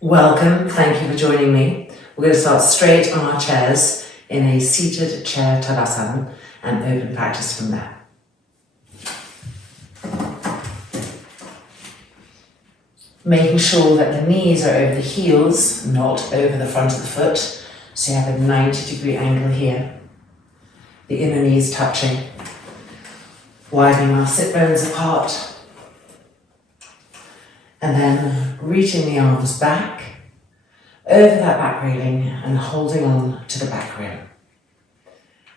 Welcome, thank you for joining me. We're going to start straight on our chairs in a seated chair Tadasana and open practice from there. Making sure that the knees are over the heels, not over the front of the foot. So you have a 90-degree angle here. The inner knees touching. Widening our sit bones apart. And then reaching the arms back, over that back railing and holding on to the back rail.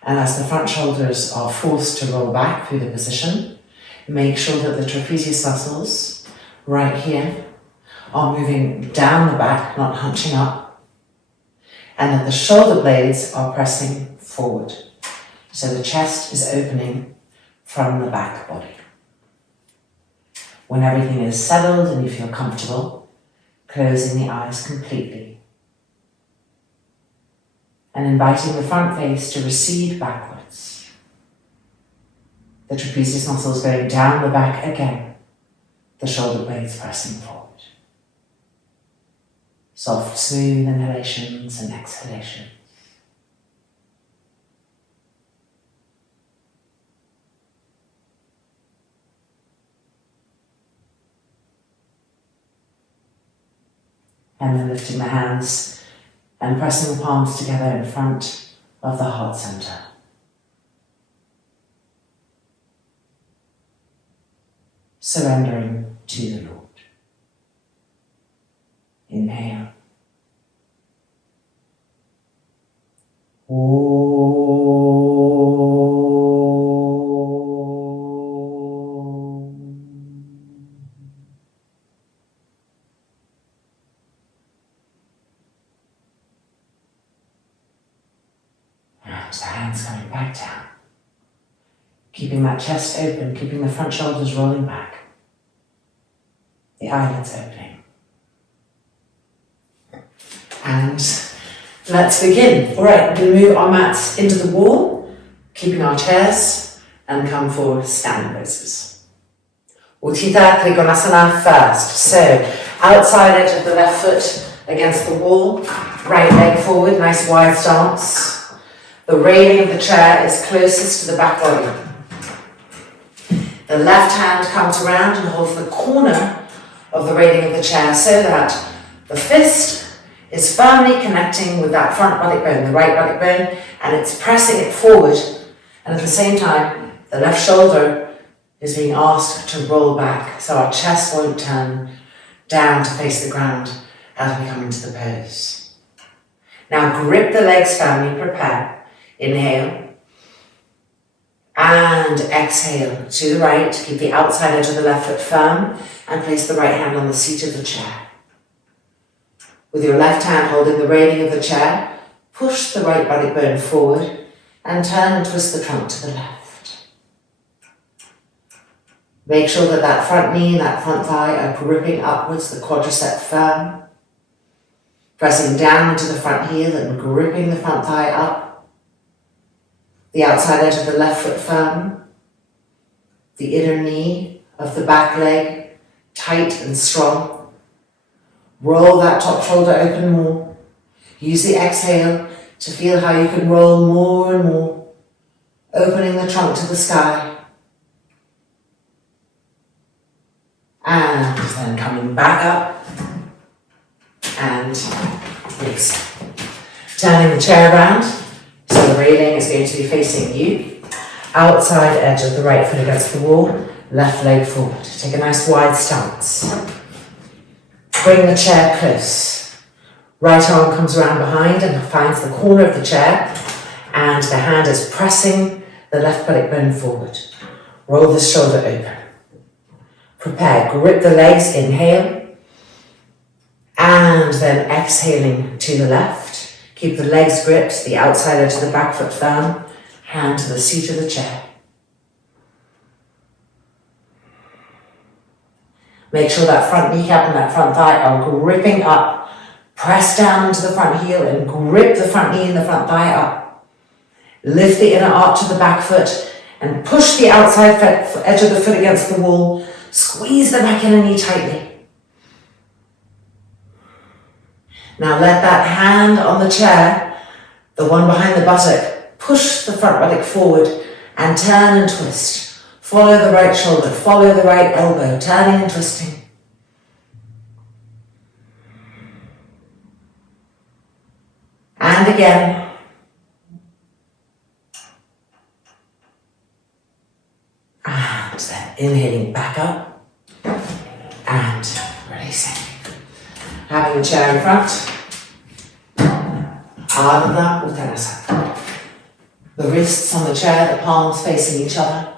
And as the front shoulders are forced to roll back through the position, make sure that the trapezius muscles right here are moving down the back, not hunching up, and that the shoulder blades are pressing forward. So the chest is opening from the back body. When everything is settled and you feel comfortable, closing the eyes completely and inviting the front face to recede backwards. The trapezius muscles going down the back again, the shoulder blades pressing forward. Soft, smooth inhalations and exhalations. And then lifting the hands and pressing the palms together in front of the heart center. Surrendering to the Lord. Inhale. The hands coming back down. Keeping that chest open, keeping the front shoulders rolling back. The eyelids opening. And let's begin. All right, we'll move our mats into the wall, keeping our chairs, and come for standing poses. Uttita Trikonasana first. So, outside edge of the left foot against the wall, right leg forward, nice wide stance. The railing of the chair is closest to the back body. The left hand comes around and holds the corner of the railing of the chair so that the fist is firmly connecting with that front buttock bone, the right buttock bone, and it's pressing it forward. And at the same time, the left shoulder is being asked to roll back so our chest won't turn down to face the ground as we come into the pose. Now grip the legs firmly, prepare. Inhale and exhale to the right. Keep the outside edge of the left foot firm and place the right hand on the seat of the chair. With your left hand holding the railing of the chair, push the right buttock bone forward and turn and twist the trunk to the left. Make sure that that front knee and that front thigh are gripping upwards, the quadricep firm. Pressing down into the front heel and gripping the front thigh up. The outside edge of the left foot firm, the inner knee of the back leg tight and strong. Roll that top shoulder open more. Use the exhale to feel how you can roll more and more, opening the trunk to the sky. And then coming back up and release. Turning the chair around. So the railing is going to be facing you. Outside edge of the right foot against the wall, left leg forward. Take a nice wide stance. Bring the chair close. Right arm comes around behind and finds the corner of the chair, and the hand is pressing the left buttock bone forward. Roll the shoulder open. Prepare, grip the legs, inhale, and then exhaling to the left. Keep the legs gripped, the outside edge of the back foot firm, hand to the seat of the chair. Make sure that front kneecap and that front thigh are gripping up. Press down into the front heel and grip the front knee and the front thigh up. Lift the inner arch of the back foot and push the outside edge of the foot against the wall. Squeeze the back inner knee tightly. Now let that hand on the chair, the one behind the buttock, push the front buttock forward and turn and twist. Follow the right shoulder, follow the right elbow, turning and twisting. And again. And then inhaling back up and releasing. Having the chair in front. Ardha Uttanasana. The wrists on the chair, the palms facing each other.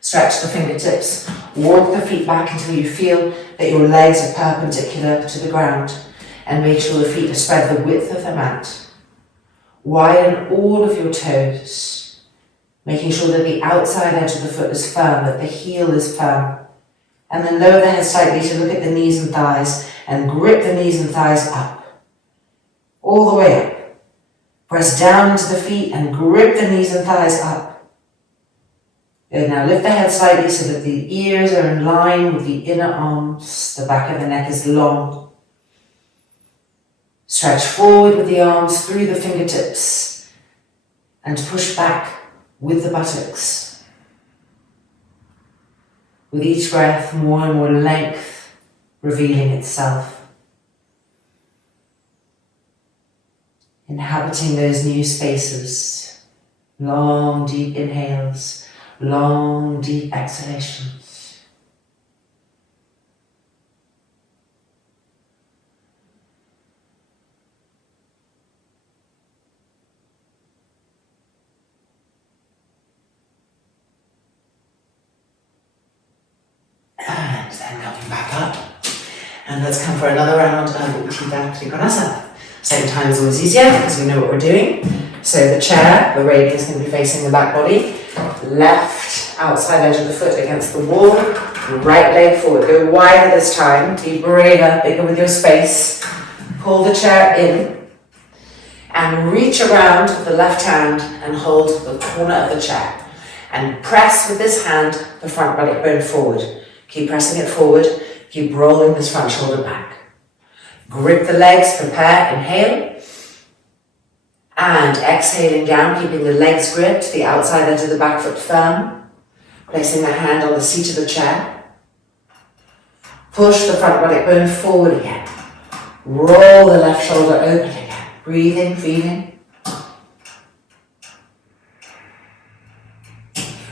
Stretch the fingertips. Walk the feet back until you feel that your legs are perpendicular to the ground. And make sure the feet are spread the width of the mat. Widen all of your toes, making sure that the outside edge of the foot is firm, that the heel is firm. And then lower the head slightly to look at the knees and thighs and grip the knees and thighs up. All the way up. Press down into the feet and grip the knees and thighs up. Good. Now lift the head slightly so that the ears are in line with the inner arms. The back of the neck is long. Stretch forward with the arms through the fingertips and push back with the buttocks. With each breath, more and more length revealing itself. Inhabiting those new spaces. Long, deep inhales, long, deep exhalations. And then coming back up. And let's come for another round of Uttita Trikonasana. Same time is always easier because we know what we're doing. So the chair, the railing is going to be facing the back body. Left outside edge of the foot against the wall. Right leg forward. Go wider this time. Be braver, bigger with your space. Pull the chair in. And reach around with the left hand and hold the corner of the chair. And press with this hand the front buttock bone forward. Keep pressing it forward. Keep rolling this front shoulder back. Grip the legs, prepare, inhale. And exhaling down, keeping the legs gripped, the outside edge of the back foot firm. Placing the hand on the seat of the chair. Push the front buttock bone forward again. Roll the left shoulder open again. Breathing, feeling.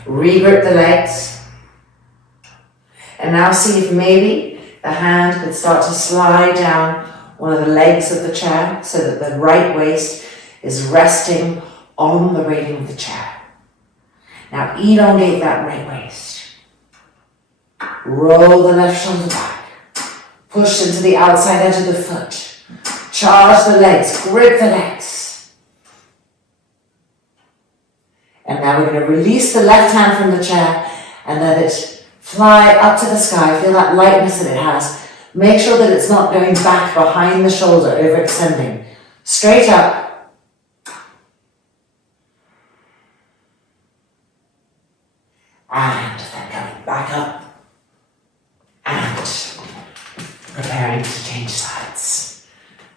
Regrip the legs. And now see if maybe the hand could start to slide down one of the legs of the chair so that the right waist is resting on the railing of the chair. Now elongate that right waist. Roll the left shoulder back. Push into the outside edge of the foot. Charge the legs, grip the legs. And now we're going to release the left hand from the chair and let it fly up to the sky. Feel that lightness that it has. Make sure that it's not going back behind the shoulder, overextending. Straight up. And then coming back up. And preparing to change sides.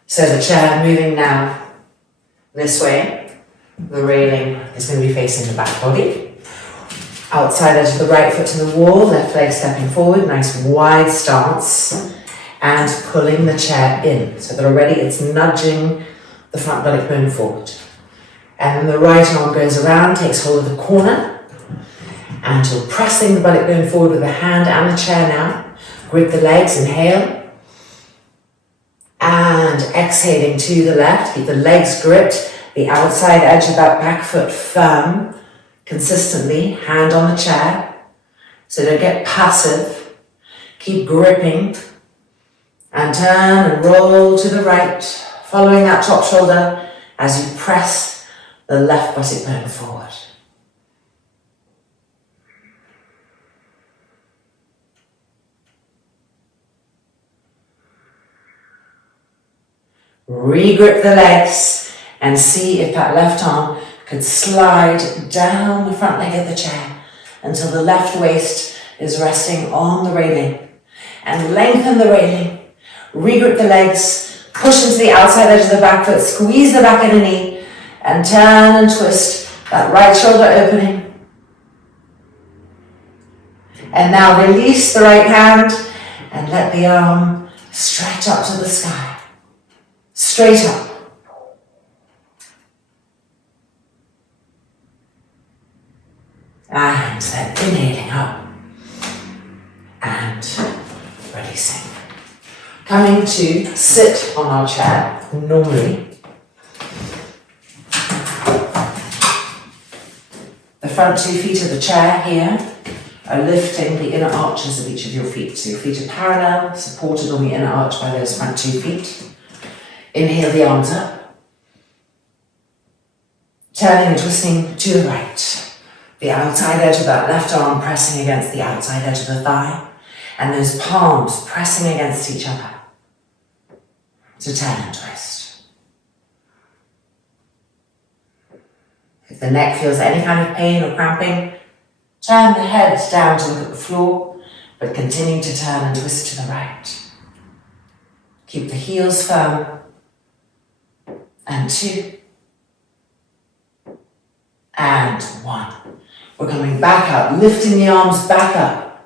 So the chair moving now this way. The railing is going to be facing the back body. Outside edge of the right foot to the wall, left leg stepping forward, nice wide stance, and pulling the chair in. So that already it's nudging the front buttock bone forward. And then the right arm goes around, takes hold of the corner, and you're pressing the buttock bone forward with the hand and the chair now. Grip the legs, inhale. And exhaling to the left, keep the legs gripped, the outside edge of that back foot firm. Consistently, hand on the chair, so don't get passive. Keep gripping and turn and roll to the right, following that top shoulder as you press the left buttock bone forward. Regrip the legs and see if that left arm could slide down the front leg of the chair until the left waist is resting on the railing. And lengthen the railing, regrip the legs, push into the outside edge of the back foot, squeeze the back of the knee, and turn and twist that right shoulder opening. And now release the right hand and let the arm stretch up to the sky. Straight up. And then inhaling up and releasing. Coming to sit on our chair, normally. The front 2 feet of the chair here are lifting the inner arches of each of your feet. So your feet are parallel, supported on the inner arch by those front 2 feet. Inhale the arms up. Turning and twisting to the right. The outside edge of that left arm pressing against the outside edge of the thigh. And those palms pressing against each other. To turn and twist. If the neck feels any kind of pain or cramping, turn the head down to look at the floor, but continue to turn and twist to the right. Keep the heels firm. And 2. And 1. We're coming back up, lifting the arms back up.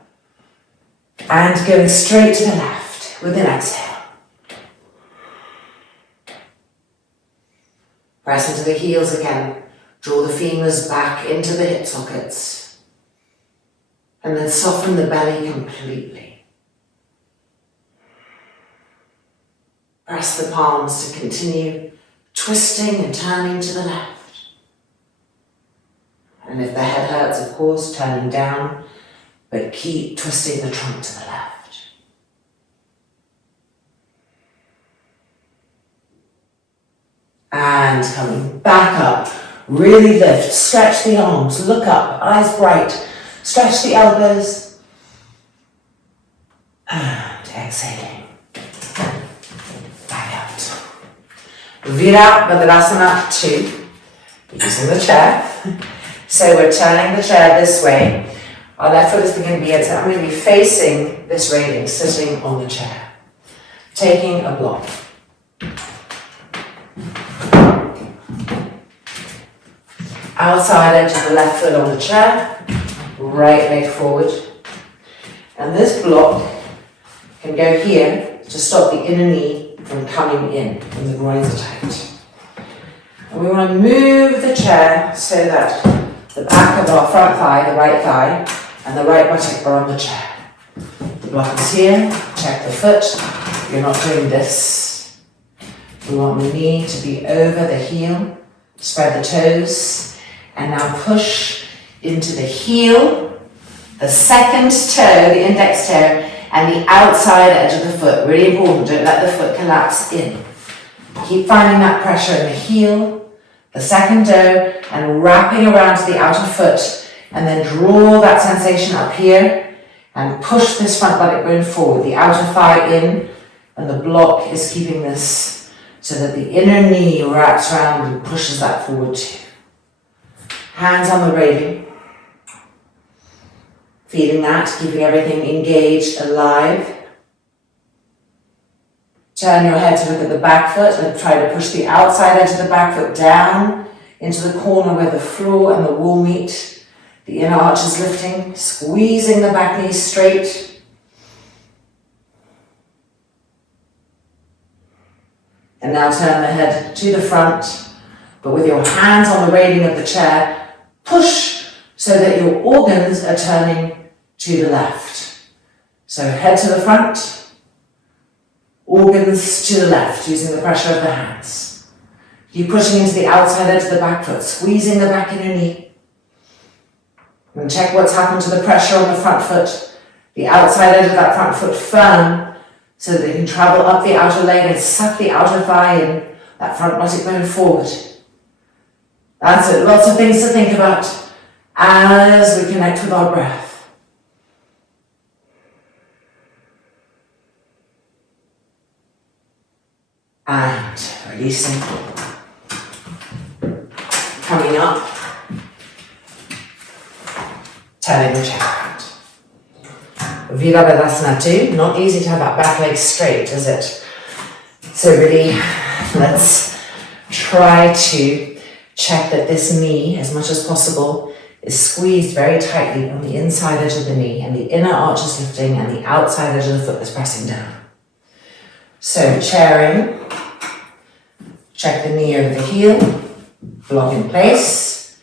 And going straight to the left with an exhale. Press into the heels again. Draw the femurs back into the hip sockets. And then soften the belly completely. Press the palms to continue twisting and turning to the left. And if the head hurts, of course, turning down, but keep twisting the trunk to the left. And coming back up, really lift, stretch the arms, look up, eyes bright, stretch the elbows, and exhaling, back out. Virabhadrasana 2, using the chair. So we're turning the chair this way. Our left foot is going to be, I'm going to be facing this railing, sitting on the chair, taking a block. Outside edge of the left foot on the chair, right leg forward. And this block can go here to stop the inner knee from coming in when the groins are tight. And we want to move the chair so that the back of our front thigh, the right thigh, and the right buttock are on the chair. The block is here, check the foot. You're not doing this. We want the knee to be over the heel, spread the toes, and now push into the heel, the second toe, the index toe, and the outside edge of the foot. Really important, don't let the foot collapse in. Keep finding that pressure in the heel, the second toe, and wrapping around to the outer foot, and then draw that sensation up here, and push this front buttock bone forward, the outer thigh in, and the block is keeping this so that the inner knee wraps around and pushes that forward too. Hands on the railing. Feeling that, keeping everything engaged, alive. Turn your head to look at the back foot and try to push the outside edge of the back foot down into the corner where the floor and the wall meet. The inner arch is lifting, squeezing the back knee straight. And now turn the head to the front, but with your hands on the railing of the chair, push so that your organs are turning to the left. So head to the front, organs to the left, using the pressure of the hands. Keep pushing into the outside edge of the back foot, squeezing the back inner knee. And check what's happened to the pressure on the front foot. The outside edge of that front foot firm, so that you can travel up the outer leg and suck the outer thigh in, that front buttock bone forward. That's it, lots of things to think about as we connect with our breath. And releasing. coming up, turning the chair around. Virabhadasana 2, not easy to have that back leg straight, is it? So really, let's try to check that this knee, as much as possible, is squeezed very tightly on the inside edge of the knee, and the inner arch is lifting and the outside edge of the foot is pressing down. So chairing, check the knee over the heel, block in place,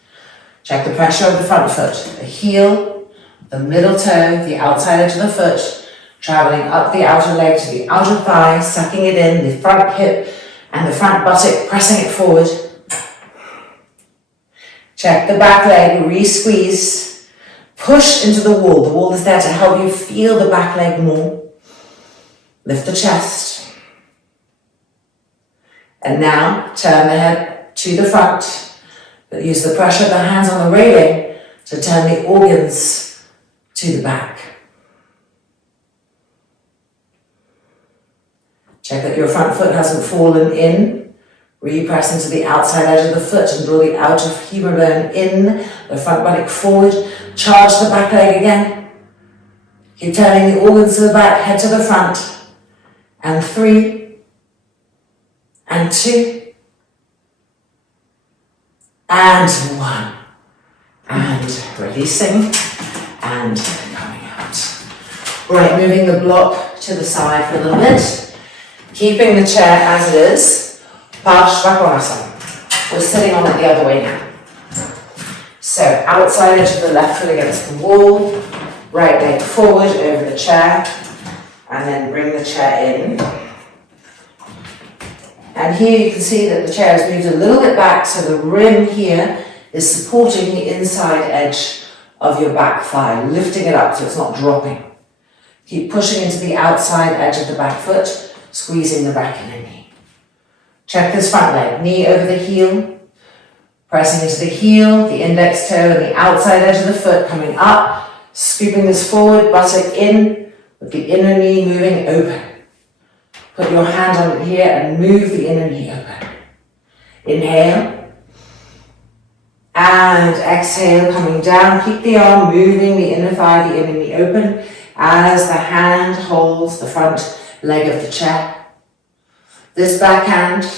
check the pressure of the front foot, the heel, the middle toe, the outside edge of the foot, traveling up the outer leg to the outer thigh, sucking it in, the front hip and the front buttock, pressing it forward. Check the back leg, re-squeeze, push into the wall. The wall is there to help you feel the back leg more. Lift the chest. And now turn the head to the front, but use the pressure of the hands on the railing to turn the organs to the back. Check that your front foot hasn't fallen in. Re-press into the outside edge of the foot and draw the outer femur bone in, the front buttock forward. Charge the back leg again. Keep turning the organs to the back, head to the front. And 3, and 2, and 1. And releasing, and coming out. Right, moving the block to the side for a little bit. Keeping the chair as it is, Parshvakonasana. We're sitting on it the other way now. So outside edge of the left foot against the wall, right leg forward over the chair, and then bring the chair in. And here you can see that the chair has moved a little bit back, so the rim here is supporting the inside edge of your back thigh, lifting it up so it's not dropping. Keep pushing into the outside edge of the back foot, squeezing the back inner knee. Check this front leg, knee over the heel, pressing into the heel, the index toe and the outside edge of the foot coming up, scooping this forward, buttock in, with the inner knee moving open. Put your hand on it here and move the inner knee open. Inhale. And exhale, coming down. Keep the arm moving, the inner thigh, the inner knee open, as the hand holds the front leg of the chair. This back hand,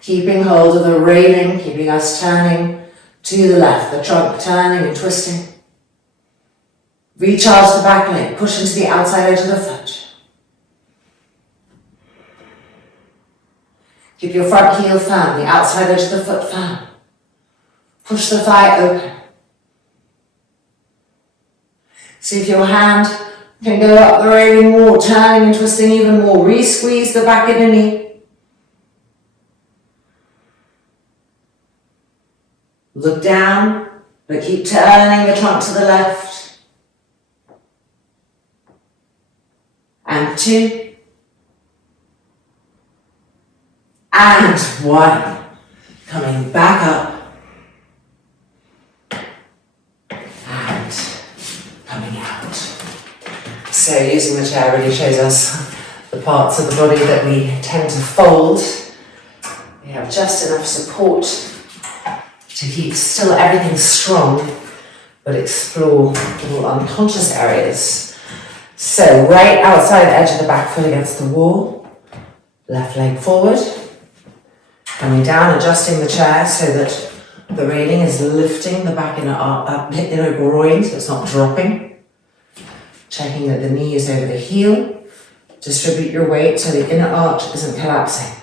keeping hold of the railing, keeping us turning to the left, the trunk turning and twisting. Recharge the back leg, push into the outside edge of the foot. Keep your front heel firm, the outside edge of the foot firm. Push the thigh open. See if your hand can go up the railing more, turning and twisting even more. Re-squeeze the back inner knee. Look down, but keep turning the trunk to the left. And 2. And 1. Coming back up. And coming out. So using the chair really shows us the parts of the body that we tend to fold. We have just enough support to keep still everything strong, but explore little unconscious areas. So right outside the edge of the back foot against the wall, left leg forward, coming down, adjusting the chair so that the railing is lifting the back inner groin so it's not dropping. Checking that the knee is over the heel. Distribute your weight so the inner arch isn't collapsing.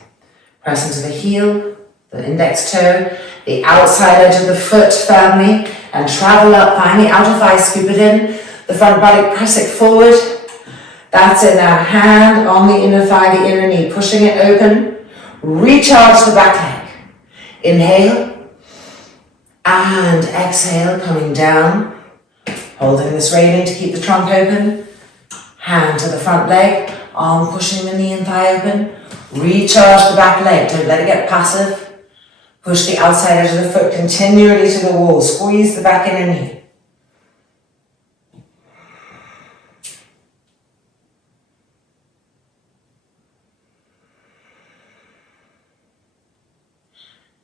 Press into the heel, the index toe, the outside edge of the foot firmly, and travel up, find the outer thigh, scoop it in, the front buttock, press it forward. That's it now, hand on the inner thigh, the inner knee, pushing it open. Recharge the back leg. Inhale, and exhale, coming down. Holding this railing to keep the trunk open. Hand to the front leg, arm pushing the knee and thigh open. Recharge the back leg, don't let it get passive. Push the outside edge of the foot continually to the wall. Squeeze the back inner knee.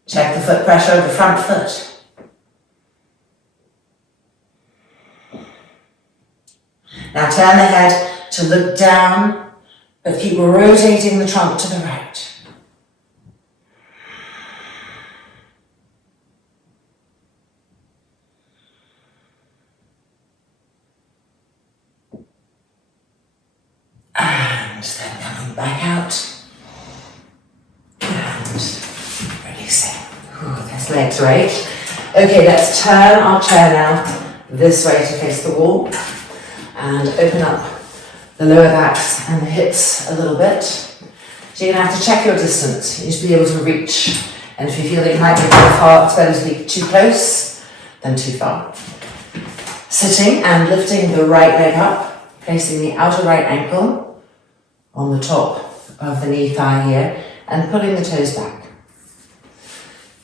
Check the foot pressure of the front foot. Now turn the head to look down, but keep rotating the trunk to the right. And then coming back out. And releasing. Ooh, there's legs, right? Okay, let's turn our chair now this way to face the wall. And open up the lower backs and the hips a little bit. So you're going to have to check your distance. You need to be able to reach. And if you feel that you might be too far, it's better to be too close than too far. Sitting and lifting the right leg up, placing the outer right ankle on the top of the knee thigh here, and pulling the toes back.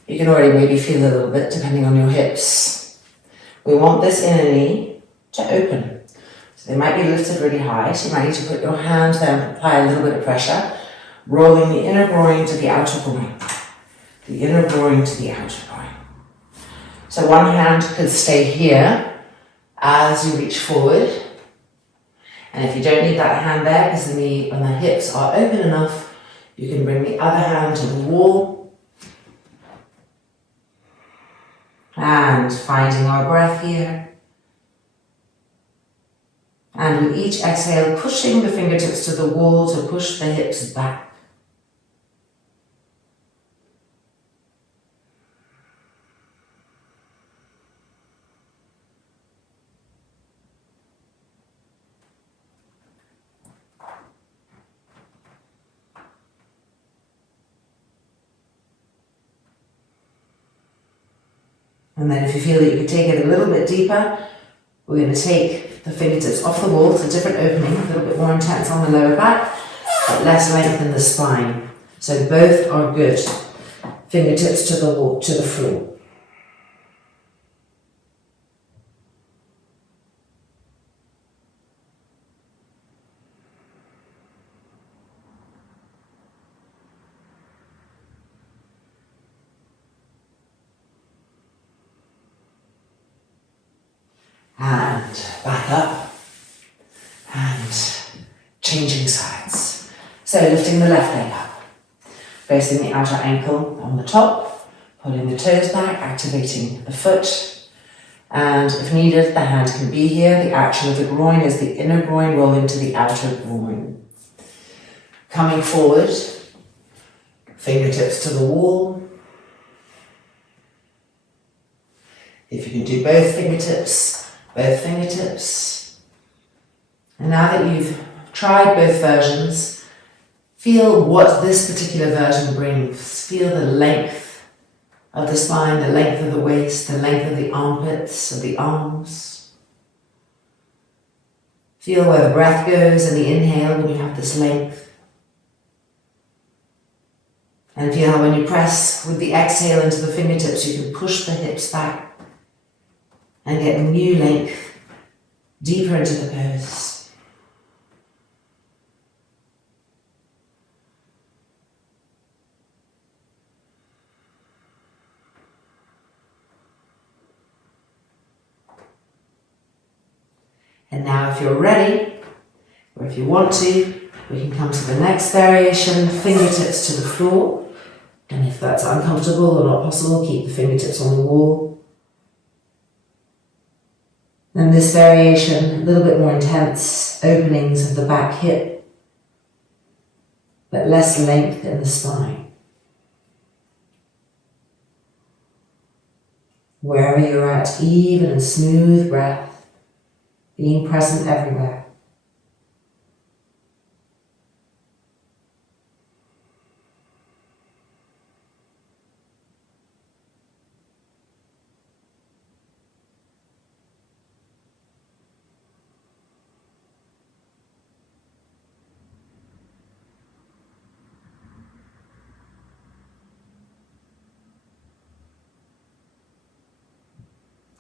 You can already maybe feel a little bit depending on your hips. We want this inner knee to open. So they might be lifted really high, so you might need to put your hand there and apply a little bit of pressure, rolling the inner groin to the outer groin. The inner groin to the outer groin. So one hand could stay here as you reach forward. And if you don't need that hand there because the knee and the hips are open enough, you can bring the other hand to the wall. And finding our breath here. And with each exhale, pushing the fingertips to the wall to push the hips back. And then if you feel that you can take it a little bit deeper, we're going to take the fingertips off the wall to a different opening, a little bit more intense on the lower back, but less length in the spine. So both are good. Fingertips to the wall, to the floor. And back up, and changing sides. So lifting the left leg up, placing the outer ankle on the top, pulling the toes back, activating the foot, and if needed, the hand can be here. The action of the groin is the inner groin rolling to the outer groin. Coming forward, fingertips to the wall. If you can do both fingertips. And now that you've tried both versions, feel what this particular version brings. Feel the length of the spine, the length of the waist, the length of the armpits, of the arms. Feel where the breath goes in the inhale when you have this length. And feel how when you press with the exhale into the fingertips, you can push the hips back and get new length deeper into the pose. And now if you're ready, or if you want to, we can come to the next variation, fingertips to the floor. And if that's uncomfortable or not possible, keep the fingertips on the wall. And this variation, a little bit more intense, openings of the back hip, but less length in the spine. Wherever you're at, even and smooth breath, being present everywhere.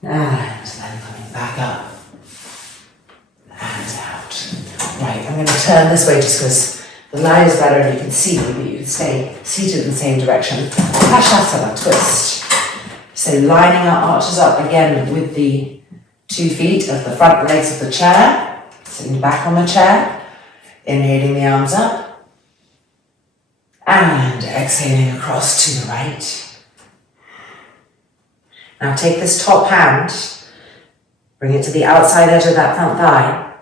And then coming back up and out. Right, I'm going to turn this way just because the line is better and you can see, but you can stay seated in the same direction. Tadasana, twist. So lining our arches up again with the 2 feet of the front legs of the chair, sitting back on the chair, inhaling the arms up, and exhaling across to the right. Now take this top hand, bring it to the outside edge of that front thigh,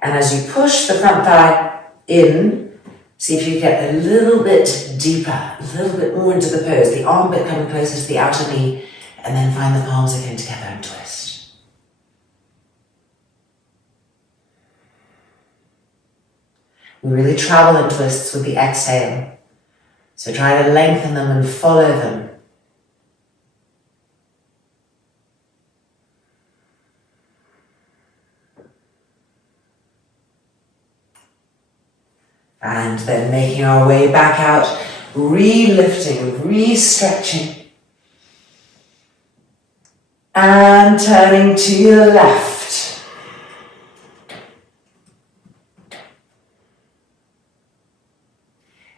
and as you push the front thigh in, see if you get a little bit deeper, a little bit more into the pose, the armpit coming closer to the outer knee, and then find the palms again together and twist. We really travel in twists with the exhale, so try to lengthen them and follow them. And then making our way back out, re-lifting, re-stretching. And turning to the left.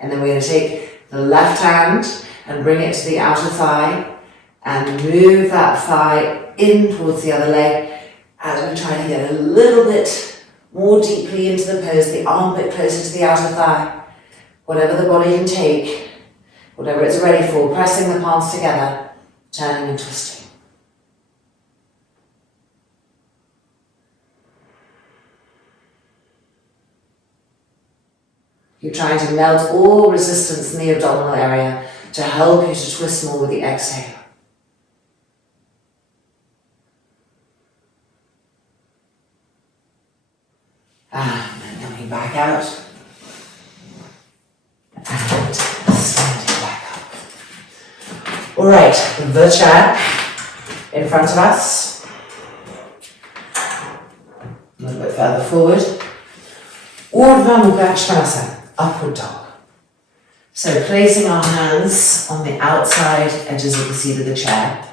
And then we're going to take the left hand and bring it to the outer thigh and move that thigh in towards the other leg as we try to get a little bit more deeply into the pose, the armpit closer to the outer thigh. Whatever the body can take, whatever it's ready for, pressing the palms together, turning and twisting. You're trying to melt all resistance in the abdominal area to help you to twist more with the exhale. And then coming back out. And standing back up. Alright, the chair in front of us. A little bit further forward. Urdhva Mukha Svanasana. Upward dog. So placing our hands on the outside edges of the seat of the chair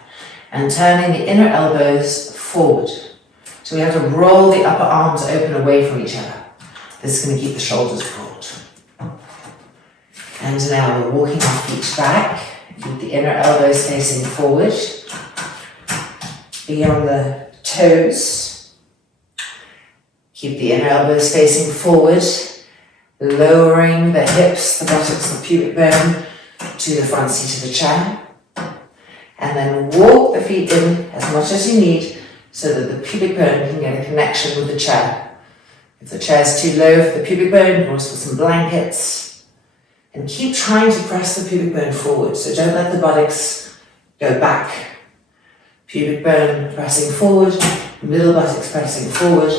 and turning the inner elbows forward. So we have to roll the upper arms open away from each other. This is going to keep the shoulders broad. And now we're walking our feet back. Keep the inner elbows facing forward. Be on the toes. Keep the inner elbows facing forward. Lowering the hips, the buttocks, the pubic bone to the front seat of the chair. And then walk the feet in as much as you need so that the pubic bone can get a connection with the chair. If the chair is too low for the pubic bone, you can also put some blankets. And keep trying to press the pubic bone forward, so don't let the buttocks go back. Pubic bone pressing forward, middle buttocks pressing forward,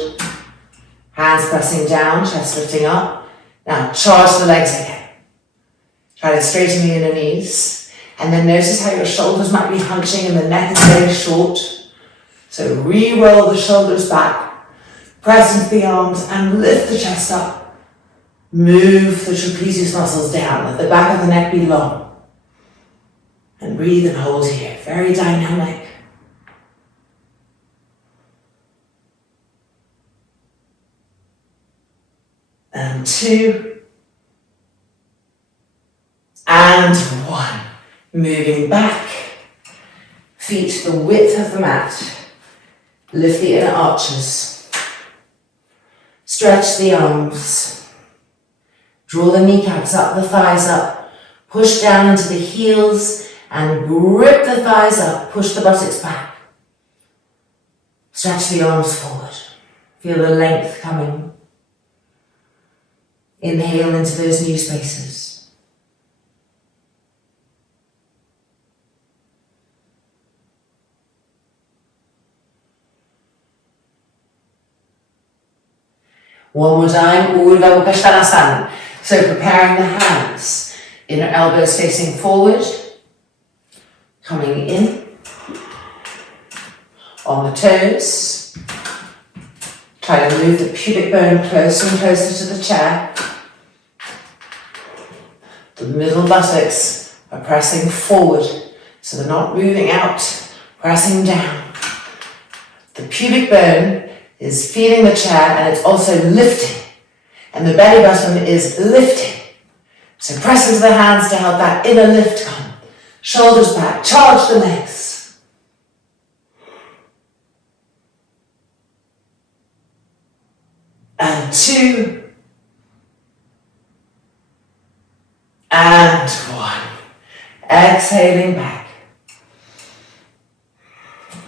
hands pressing down, chest lifting up. Now, charge the legs again. Try to straighten the inner knees. And then notice how your shoulders might be hunching and the neck is very short. So re-roll the shoulders back. Press into the arms and lift the chest up. Move the trapezius muscles down. Let the back of the neck be long. And breathe and hold here. Very dynamic. And 2, and 1. Moving back, feet the width of the mat. Lift the inner arches. Stretch the arms. Draw the kneecaps up, the thighs up. Push down into the heels and grip the thighs up. Push the buttocks back. Stretch the arms forward. Feel the length coming. Inhale into those new spaces. One more time, Urdhva Mukha Svanasana. So preparing the hands, inner elbows facing forward, coming in, on the toes. Try to move the pubic bone closer and closer to the chair. The middle buttocks are pressing forward, so they're not moving out, pressing down. The pubic bone is feeling the chair and it's also lifting. And the belly button is lifting. So press into the hands to help that inner lift come. Shoulders back, charge the legs. And 2. And 1. Exhaling back.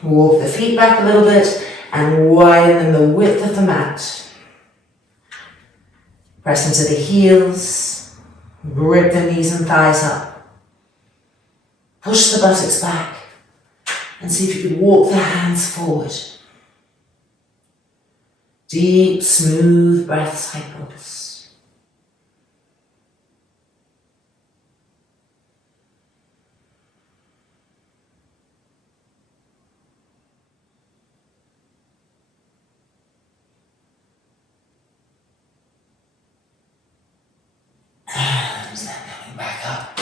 Walk the feet back a little bit and widen the width of the mat. Press into the heels. Grip the knees and thighs up. Push the buttocks back. And see if you can walk the hands forward. Deep, smooth breath cycles. And then coming back up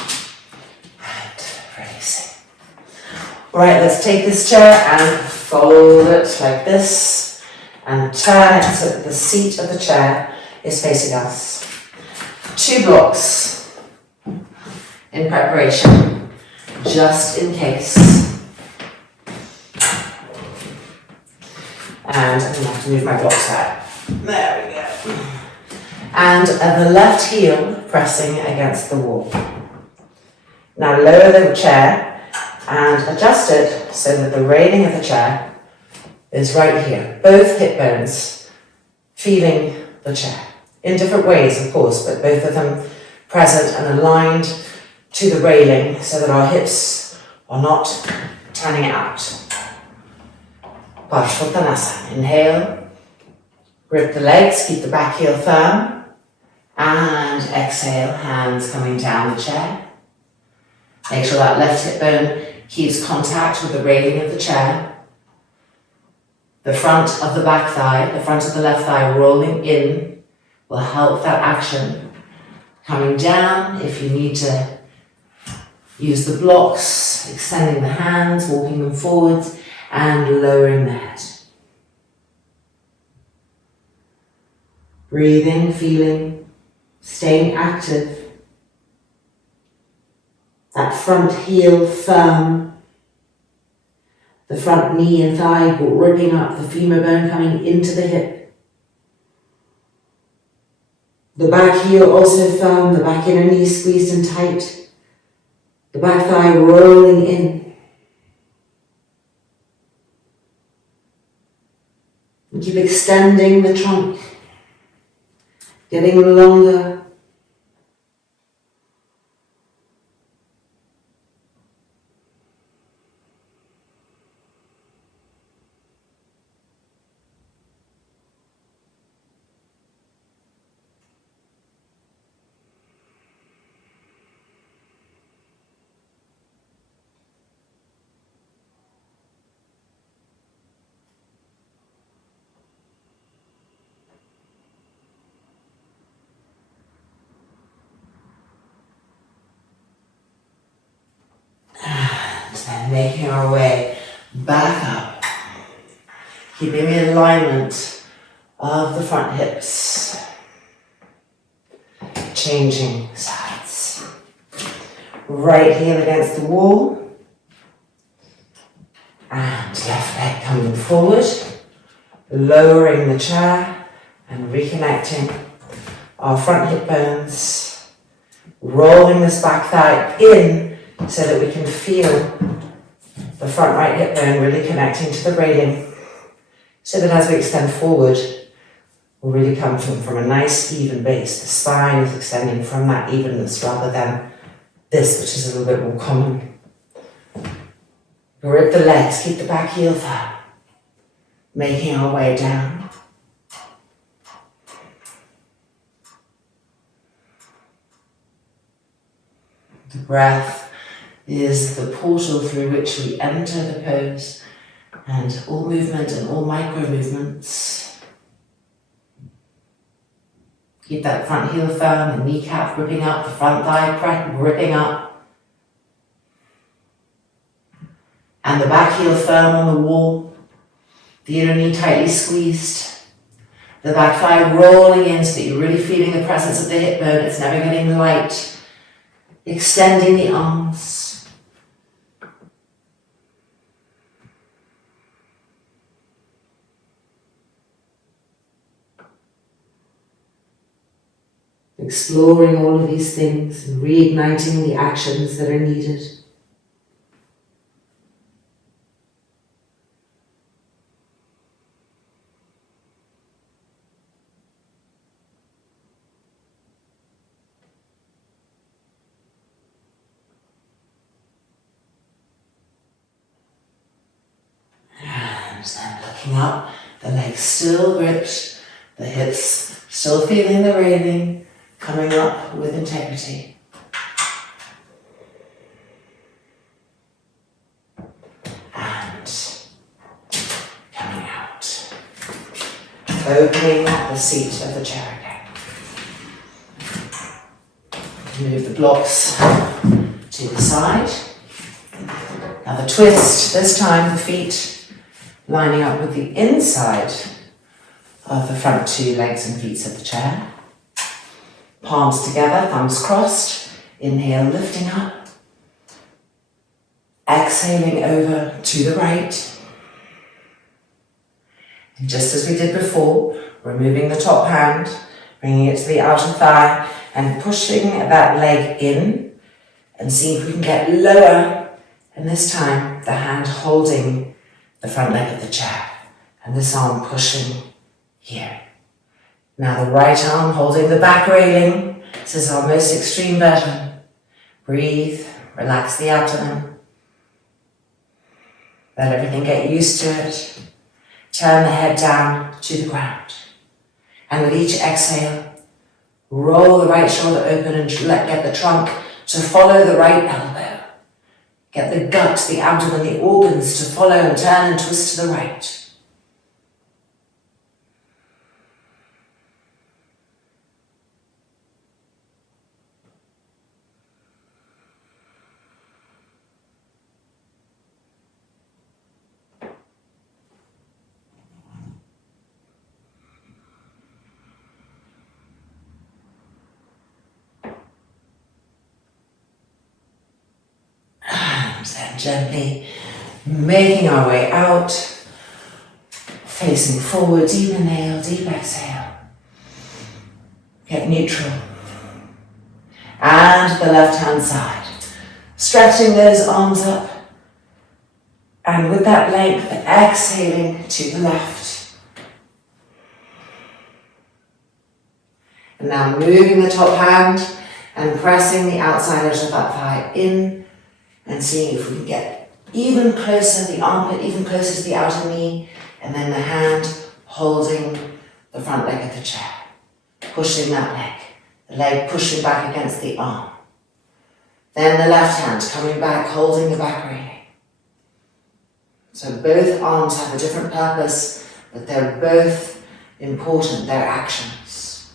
and releasing. Alright, let's take this chair and fold it like this and turn it so that the seat of the chair is facing us. 2 blocks in preparation, just in case. And I'm going to have to move my blocks out. There we go. And the left heel pressing against the wall. Now lower the chair and adjust it so that the railing of the chair is right here. Both hip bones feeling the chair. In different ways, of course, but both of them present and aligned to the railing so that our hips are not turning out. Parshvottanasana. Inhale, grip the legs, keep the back heel firm. And exhale, hands coming down the chair. Make sure that left hip bone keeps contact with the railing of the chair. The front of the back thigh, the front of the left thigh rolling in will help that action. Coming down if you need to use the blocks, extending the hands, walking them forwards and lowering the head. Breathing, feeling. Staying active, that front heel firm, the front knee and thigh gripping up, the femur bone coming into the hip. The back heel also firm, the back inner knee squeezed and tight, the back thigh rolling in. And keep extending the trunk, getting longer. And making our way back up, keeping the alignment of the front hips, changing sides. Right heel against the wall, and left leg coming forward, lowering the chair and reconnecting our front hip bones, rolling this back thigh in so that we can feel the front right hip bone really connecting to the railing, so that as we extend forward, we'll really come from a nice even base. The spine is extending from that evenness rather than this, which is a little bit more common. Grip the legs, keep the back heel firm, making our way down. The breath is the portal through which we enter the pose, and all movement and all micro movements. Keep that front heel firm, the kneecap gripping up, the front thigh gripping up, and the back heel firm on the wall, the inner knee tightly squeezed, the back thigh rolling in so that you're really feeling the presence of the hip bone. It's never getting light. Extending the arms, exploring all of these things and reigniting the actions that are needed. And then looking up, the legs still gripped, the hips still feeling the railing, coming up with integrity. And coming out. Opening the seat of the chair again. Move the blocks to the side. Now the twist, this time the feet lining up with the inside of the front two legs and feet of the chair. Palms together, thumbs crossed. Inhale, lifting up. Exhaling over to the right. And just as we did before, removing the top hand, bringing it to the outer thigh and pushing that leg in and seeing if we can get lower. And this time, the hand holding the front leg of the chair and this arm pushing here. Now the right arm holding the back railing. This is our most extreme version. Breathe, relax the abdomen. Let everything get used to it. Turn the head down to the ground. And with each exhale, roll the right shoulder open and get the trunk to follow the right elbow. Get the gut, the abdomen, the organs to follow and turn and twist to the right. Then gently making our way out, facing forward, deep inhale, deep exhale. Get neutral. And the left hand side. Stretching those arms up. And with that length, exhaling to the left. And now moving the top hand and pressing the outside edge of that thigh in. And seeing if we can get even closer, the armpit even closer to the outer knee, and then the hand holding the front leg of the chair, pushing that leg, the leg pushing back against the arm. Then the left hand coming back, holding the back railing. So both arms have a different purpose, but they're both important, they're actions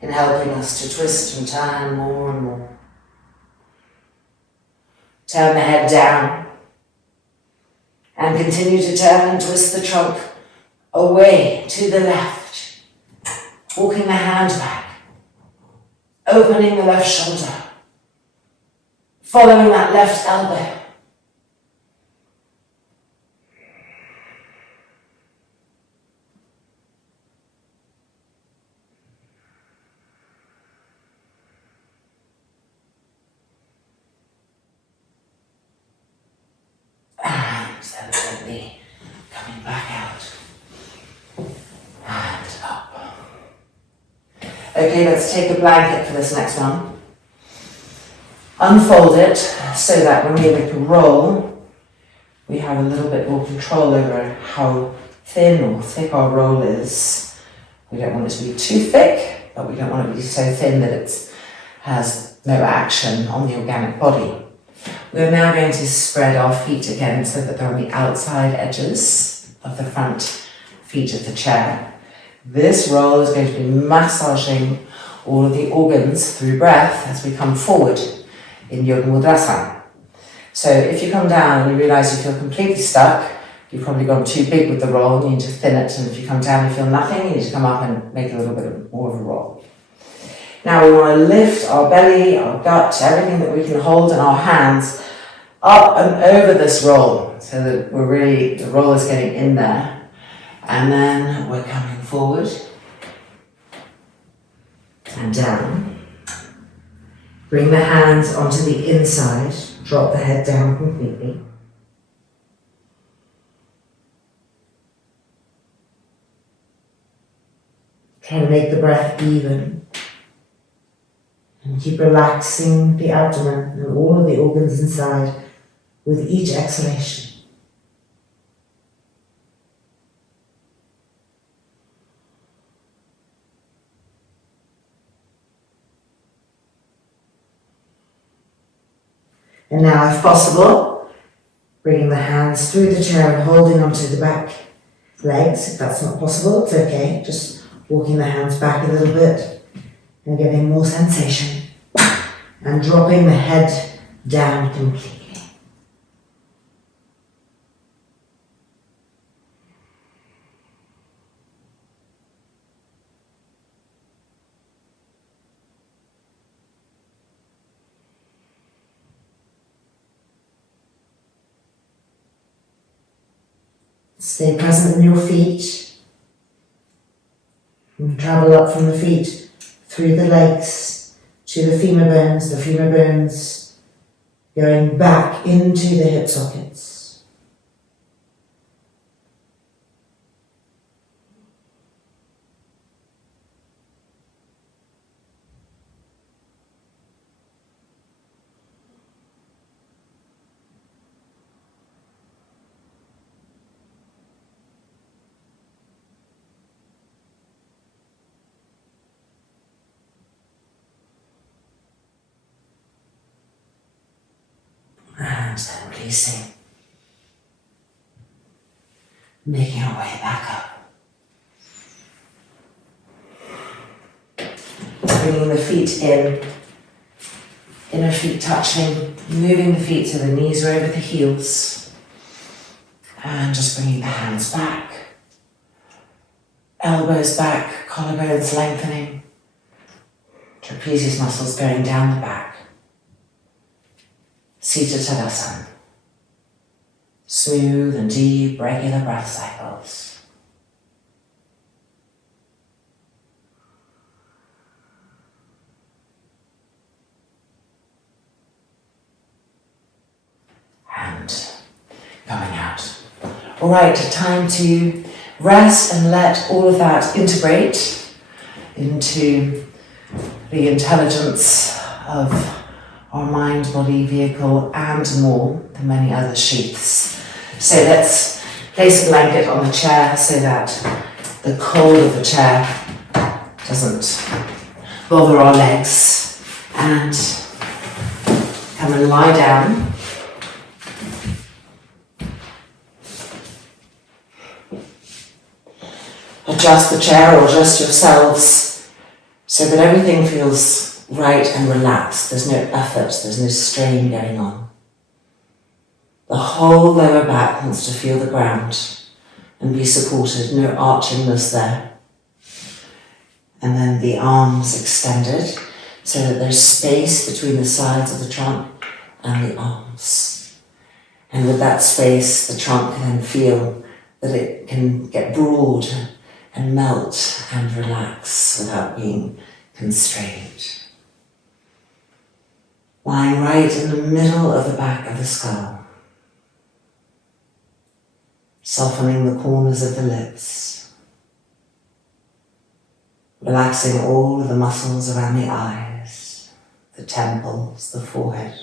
in helping us to twist and turn more and more. Turn the head down and continue to turn and twist the trunk away to the left, walking the hand back, opening the left shoulder, following that left elbow. Gently coming back out and up. Okay, let's take a blanket for this next one. Unfold it so that when we make a roll, we have a little bit more control over how thin or thick our roll is. We don't want it to be too thick, but we don't want it to be so thin that it has no action on the organic body. We're now going to spread our feet again so that they're on the outside edges of the front feet of the chair. This roll is going to be massaging all of the organs through breath as we come forward in Yoga Mudrasana. So if you come down and you realise you feel completely stuck, you've probably gone too big with the roll and you need to thin it, and if you come down and you feel nothing, you need to come up and make a little bit more of a roll. Now we want to lift our belly, our gut, everything that we can hold in our hands up and over this roll so that the roll is getting in there. And then we're coming forward. and down. Bring the hands onto the inside, drop the head down completely. Try to make the breath even. And keep relaxing the abdomen and all of the organs inside with each exhalation. And now, if possible, bringing the hands through the chair and holding onto the back legs. If that's not possible, it's okay. Just walking the hands back a little bit and getting more sensation. And dropping the head down completely. Stay present in your feet. And travel up from the feet through the legs to the femur bones going back into the hip sockets. And then releasing. Making our way back up. Bringing the feet in. Inner feet touching. Moving the feet so the knees are over the heels. And just bringing the hands back. Elbows back, collarbones lengthening. Trapezius muscles going down the back. Seated Tadasana. Smooth and deep, regular breath cycles. And coming out. All right, time to rest and let all of that integrate into the intelligence of our mind, body, vehicle, and more, the many other sheaths. So let's place a blanket on the chair so that the cold of the chair doesn't bother our legs. And come and lie down. Adjust the chair or adjust yourselves so that everything feels right and relaxed. There's no effort, there's no strain going on. The whole lower back wants to feel the ground and be supported, no archingness there. And then the arms extended so that there's space between the sides of the trunk and the arms. And with that space, the trunk can then feel that it can get broad and melt and relax without being constrained. Lying right in the middle of the back of the skull. Softening the corners of the lips. Relaxing all of the muscles around the eyes, the temples, the forehead.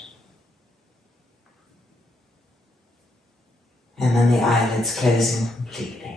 And then the eyelids closing completely.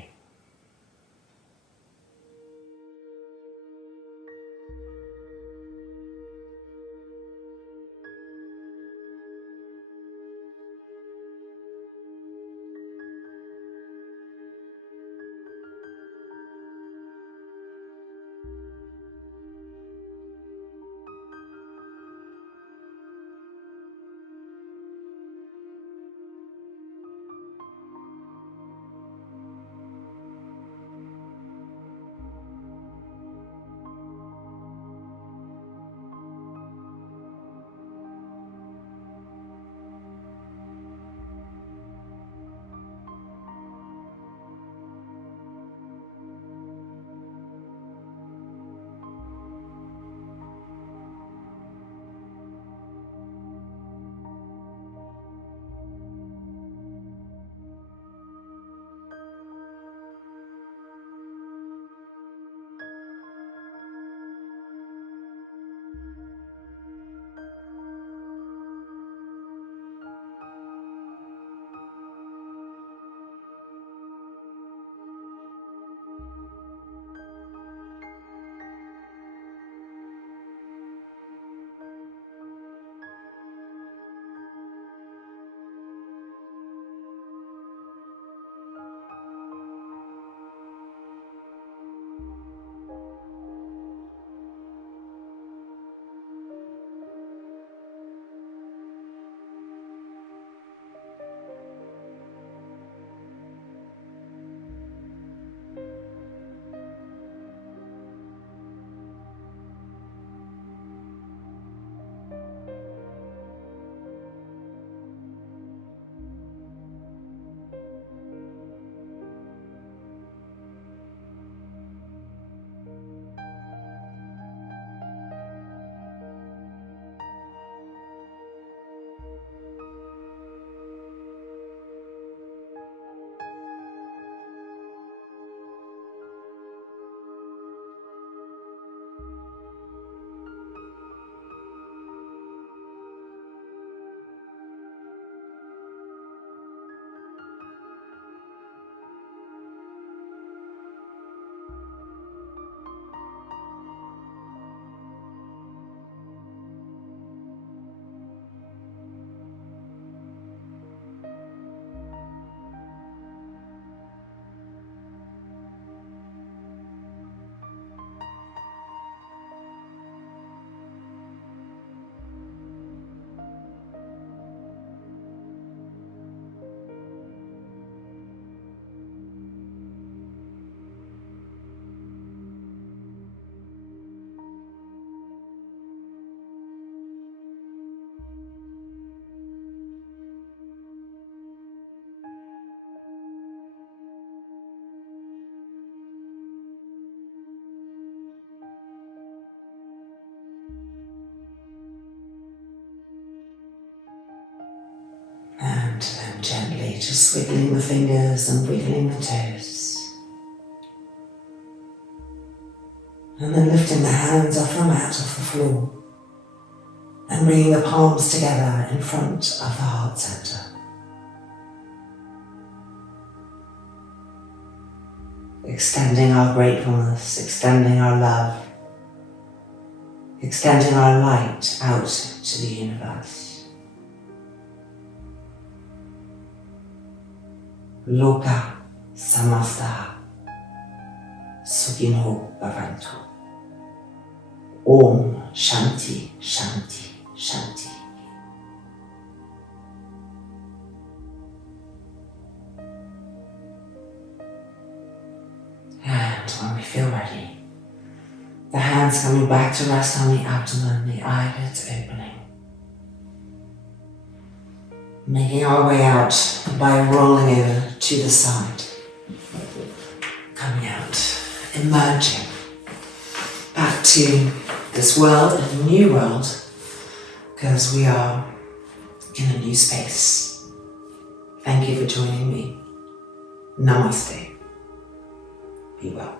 just wiggling the fingers and wiggling the toes. And then lifting the hands off the mat, off the floor, and bringing the palms together in front of the heart center. Extending our gratefulness, extending our love, extending our light out to the universe. Loka samasta sukino bhavantu. Om Shanti, Shanti, Shanti. And when we feel ready, the hands coming back to rest on the abdomen, the eyelids opening. Making our way out by rolling over to the side. Coming out, emerging back to this world, a new world, because we are in a new space. Thank you for joining me. Namaste. Be well.